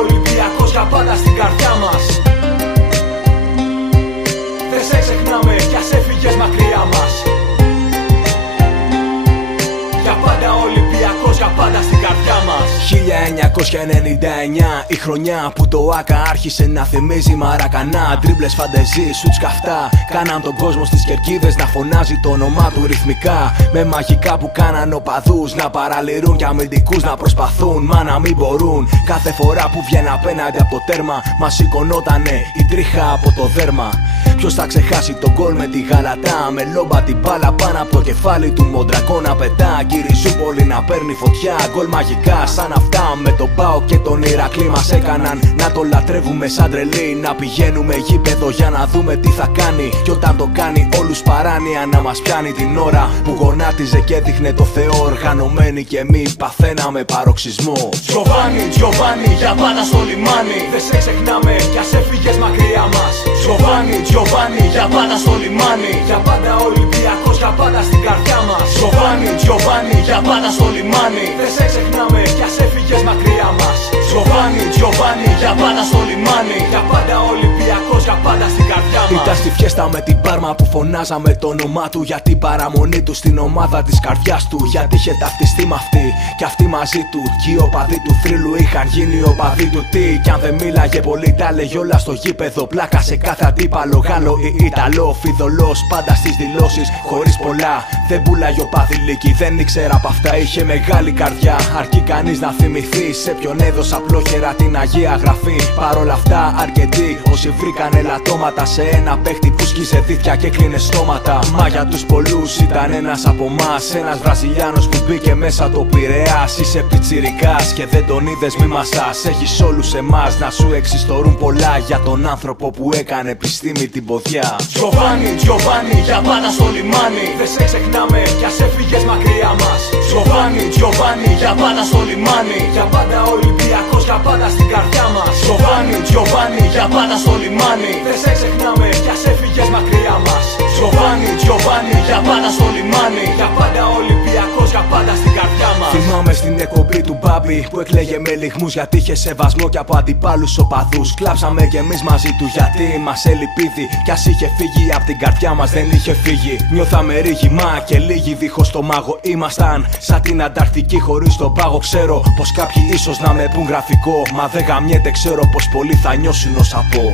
Ολυμπιακός για πάντα στην καρδιά μας. Δεν σε ξεχνάμε κι ας έφυγες μακριά μας. Για πάντα Ολυμπιακός, για πάντα στην καρδιά μας. 1999, η χρονιά που το ΆΚΑ άρχισε να θυμίζει Μαρακανά. Τρίμπλες, φαντεζί, σουτς καυτά κάναν τον κόσμο στις κερκίδες να φωνάζει το όνομά του ρυθμικά. Με μαγικά που κάναν οπαδούς να παραλυρούν και αμυντικούς να προσπαθούν, μα να μην μπορούν. Κάθε φορά που βγαίνει απέναντι από το τέρμα μας σηκωνότανε η τρίχα από το δέρμα. Ποιος θα ξεχάσει τον γκολ με τη Γαλατά, με λόμπα την μπάλα πάνω από το κεφάλι του Μοντρακό να πετά, Κυριζούπολη να παίρνει φωτιά. Γκολ μαγικά σαν αυτά με τον Πάο και τον Ηρακλή μας έκαναν να το λατρεύουμε σαν τρελή. Να πηγαίνουμε γήπεδο για να δούμε τι θα κάνει, κι όταν το κάνει όλους παράνοια να μας πιάνει την ώρα που γονάτιζε και δείχνε το Θεό οργανωμένοι και εμείς παθαίναμε παροξισμό. Τζοβάνι, Τζοβάνι, για πάντα στο λιμάνι. Δεν σε ξεχνάμε κι ας έφυγες μακριά μας. Τζοβάνι, Τζοβάνι, για πάντα στο λιμάνι. Για πάντα Ολυμπιακός, για πάντα στην καρδιά μας. Τζοβάνι, Τζοβάνι, για πάντα στο λιμάνι. Δεν σε ξεχνάμε κι ας έφυγες μακριά μας. Τζοβάνι, Τζοβάνι, για πάντα στο λιμάνι. Για πάντα Ολυμπιακός, για πάντα στην καρδιά μας. Ήταν στη φιέστα με την Πάρμα που φωνάζαμε το όνομά του, για την παραμονή του στην ομάδα της καρδιάς του. Γιατί είχε ταυτιστεί με αυτή και αυτή μαζί του. Κι οι οπαδοί του θρύλου είχαν γίνει οπαδοί του. Τι κι αν δεν μίλαγε πολύ, τα λέγε όλα στο γήπεδο. Πλάκα σε κάθε αντίπαλο, Γάλλο ή Ιταλό. Φιδωλός πάντα στις δηλώσεις, χωρίς πολλά. Δεν πουλάγε ο παδηλίκη, δεν ήξερα απ' αυτά. Είχε μεγάλη καρδιά, αρκεί κανείς να θυμηθεί σε ποιον έδωσε απλόχερα την Αγία Γραφή. Παρ' όλα αυτά, αρκετοί όσοι βρήκαν ελαττώματα σε ένα παίχτη που σκίσε δίθια και κλείνε στόματα. Μα για τους πολλούς ήταν ένας από εμάς, ένας Βραζιλιάνος που μπήκε μέσα το Πειραιάς. Είσαι πιτσιρικάς και δεν τον είδες, μη μασάς. Έχεις όλους εμάς να σου εξιστορούν πολλά για τον άνθρωπο που έκανε επιστήμη την ποδιά. Τζοβάνι, Τζοβάνι, για πάντα στο λιμάνι. Δεν σε ξεχνάμε κι ας έφυγες μακριά μας. Τζοβάνι, Τζοβάνι, για πάντα στο λιμάνι. Για πάντα Ολυμπιακός, για πάντα στην καρδιά μας. Τζοβάνι, Τζοβάνι, για πάντα στο λιμάνι. Δεν σε ξεχνάμε κι ας έφυγες μακριά μας. Τζοβάνι, Τζοβάνι, για πάντα στο λιμάνι. Για πάντα Ολυμπιακός, για πάντα στην καρδιά μας. Θυμάμαι στην εκπομπή του Μπάμπη που έκλαιγε με λυγμούς γιατί είχε σεβασμό και από αντιπάλους οπαδούς. Κλάψαμε κι εμείς μαζί του γιατί μας έλειπηδη. Κι ας είχε φύγει απ' την καρδιά μας δεν είχε φύγει. Νιώθαμε ρήγημα και λίγοι δίχως το μάγο ήμασταν. Σαν την Ανταρκτική χωρίς τον πάγο. Ξέρω πως κάποιοι ίσως να με πουν γραφικό, μα δεν γαμιέται, ξέρω πως πολλοί θα νιώσουν όσα πω.